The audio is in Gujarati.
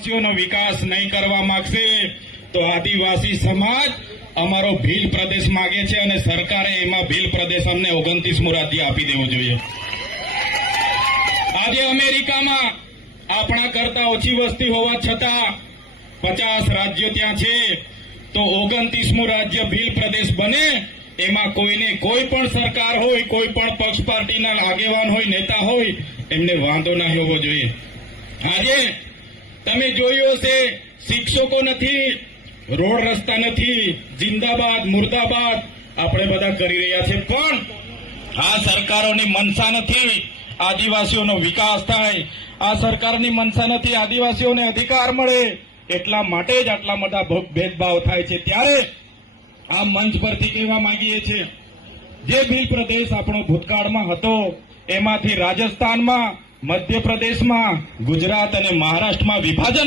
આદિવાસીઓનો વિકાસ નહીં કરવા માંગશે તો આદિવાસી સમાજ અમારો ભીલ પ્રદેશ માંગે છે અને સરકારે એમાં ભીલ પ્રદેશ અમને 29મું રાજ્ય આપી દેવું જોઈએ. આજે અમેરિકામાં આપણા કરતા ઓછી વસ્તી હોવા છતાં 50 રાજ્યો ત્યાં છે, તો 29મું રાજ્ય ભીલ પ્રદેશ બને એમાં કોઈને કોઈ પણ સરકાર હોય, કોઈ પણ પક્ષ પાર્ટીના આગેવાન હોય, નેતા હોય, એમને વાંધો ના હોવો જોઈએ. આજે તમે જોયું હશે, શિક્ષકો નથી, રોડ રસ્તા નથી, જિંદાબાદ મુર્દાબાદ આપણે બધા કરી રહ્યા છે, પણ આ સરકારોની મનસા નથી આદિવાસીઓનો વિકાસ થાય. આ સરકારની મનસા નથી આદિવાસીઓને અધિકાર મળે, એટલા માટે જ આટલા બધા ભેદભાવ થાય છે. ત્યારે આ મંચ પરથી કહેવા માંગીએ છીએ, જે ભીલ પ્રદેશ આપણો ભૂતકાળમાં હતો એમાંથી રાજસ્થાનમાં, મધ્યપ્રદેશમાં, ગુજરાત અને મહારાષ્ટ્રમાં વિભાજન